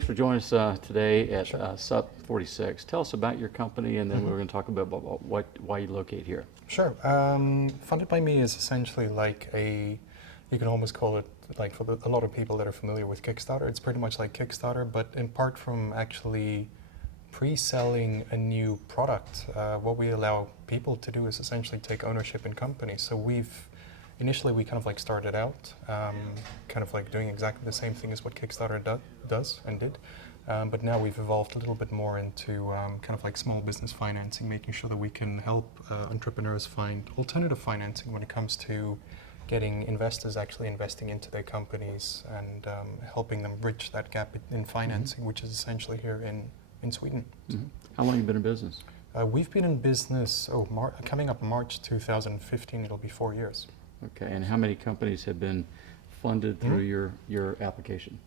Thanks for joining us today at SUP 46. Tell us about your company, and then we're going to talk about why you locate here. Sure. Funded by Me is essentially like you can almost call it, like for a lot of people that are familiar with Kickstarter, it's pretty much like Kickstarter, but apart from actually pre-selling a new product, what we allow people to do is essentially take ownership in companies. So initially we kind of like started out kind of like doing exactly the same thing as what Kickstarter does and did. But now we've evolved a little bit more into kind of like small business financing, making sure that we can help entrepreneurs find alternative financing when it comes to getting investors actually investing into their companies and helping them bridge that gap in financing, which is essentially here in Sweden. How long have you been in business? We've been in business, coming up March 2015, it'll be 4 years. Okay, and how many companies have been funded through your application?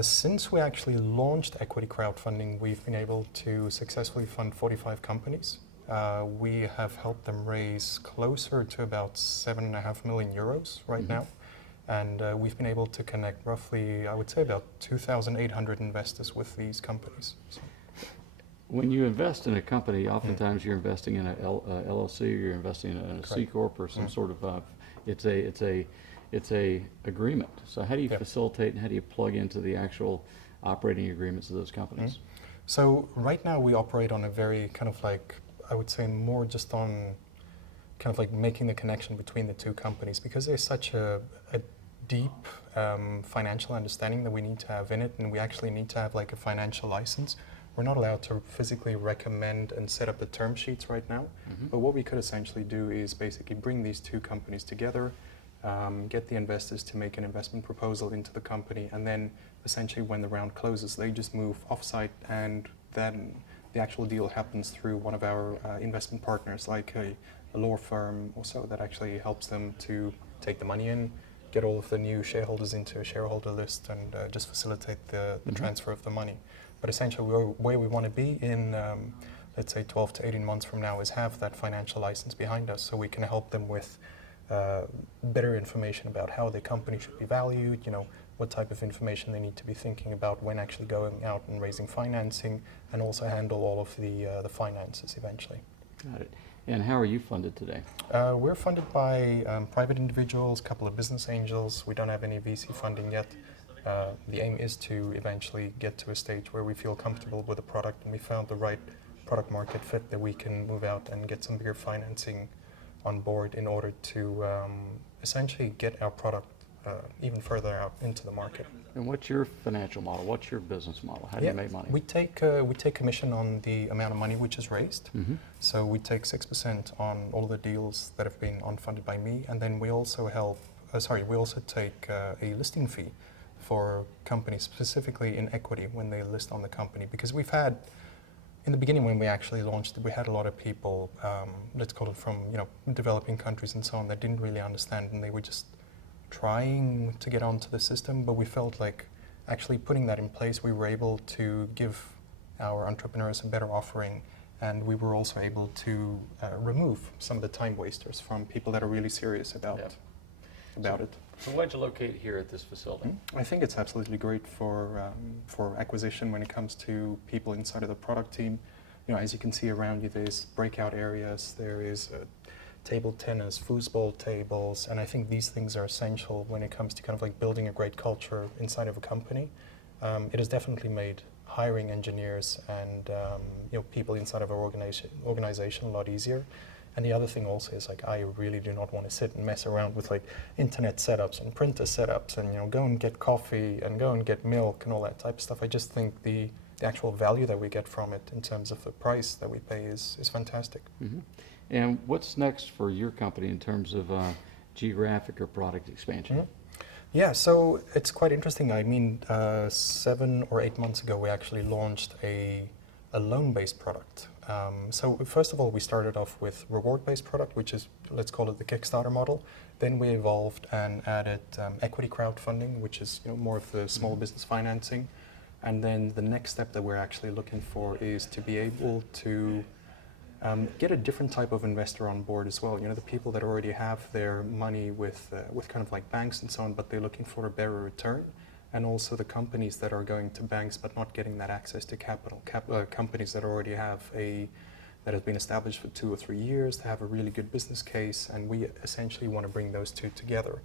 Since we actually launched equity crowdfunding, we've been able to successfully fund 45 companies. We have helped them raise closer to about 7.5 million euros right now. And we've been able to connect roughly, I would say, about 2,800 investors with these companies. So. When you invest in a company, oftentimes you're investing in a LLC, or you're investing in a C Corp or some sort of, it's a agreement. So how do you facilitate and how do you plug into the actual operating agreements of those companies? So right now we operate on a very kind of like, I would say more just on kind of like making the connection between the two companies, because there's such a deep financial understanding that we need to have in it, and we actually need to have like a financial license. We're not allowed to physically recommend and set up the term sheets right now, but what we could essentially do is basically bring these two companies together, get the investors to make an investment proposal into the company, and then essentially when the round closes, they just move offsite, and then the actual deal happens through one of our investment partners, like a law firm or so, that actually helps them to take the money in, get all of the new shareholders into a shareholder list, and just facilitate the transfer of the money. But essentially where we want to be in, let's say 12 to 18 months from now, is have that financial license behind us, so we can help them with better information about how their company should be valued, what type of information they need to be thinking about when actually going out and raising financing, and also handle all of the finances eventually. Got it. And how are you funded today? We're funded by private individuals, a couple of business angels. We don't have any VC funding yet. The aim is to eventually get to a stage where we feel comfortable with the product and we found the right product market fit that we can move out and get some bigger financing on board in order to essentially get our product even further out into the market. And what's your financial model? What's your business model? How do you make money? We take commission on the amount of money which is raised. So we take 6% on all the deals that have been on Funded by Me, and then we also take a listing fee for companies, specifically in equity when they list on the company, because we've had, in the beginning when we actually launched, we had a lot of people, let's call it from developing countries and so on, that didn't really understand, and they were just trying to get onto the system. But we felt like actually putting that in place, we were able to give our entrepreneurs a better offering, and we were also able to remove some of the time wasters from people that are really serious about it. So why'd you locate here at this facility? I think it's absolutely great for acquisition when it comes to people inside of the product team. As you can see around you, there's breakout areas, there is table tennis, foosball tables, and I think these things are essential when it comes to kind of like building a great culture inside of a company. It has definitely made hiring engineers and people inside of our organization a lot easier. And the other thing also is, like, I really do not want to sit and mess around with like internet setups and printer setups and go and get coffee and go and get milk and all that type of stuff. I just think the actual value that we get from it in terms of the price that we pay is fantastic. And what's next for your company in terms of geographic or product expansion? Yeah, so it's quite interesting. I mean, 7 or 8 months ago, we actually launched a loan-based product. So first of all, we started off with reward-based product, which is, let's call it the Kickstarter model. Then we evolved and added equity crowdfunding, which is more of the small business financing. And then the next step that we're actually looking for is to be able to get a different type of investor on board as well. The people that already have their money with kind of like banks and so on, but they're looking for a better return. and also the companies that are going to banks but not getting that access to capital. Companies that already that has been established for 2 or 3 years, to have a really good business case, and we essentially want to bring those two together.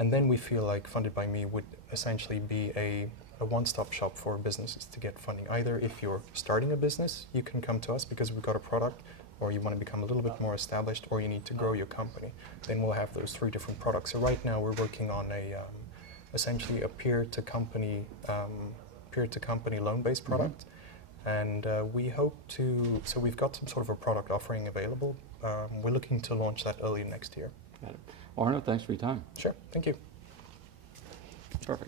And then we feel like FundedByMe would essentially be a one-stop shop for businesses to get funding. Either if you're starting a business, you can come to us because we've got a product, or you want to become a little bit more established, or you need to grow your company. Then we'll have those 3 different products. So right now we're working on essentially a peer-to-company loan-based product. And we hope to, so we've got some sort of a product offering available. We're looking to launch that early next year. Got it. Arno, thanks for your time. Sure, thank you. Perfect.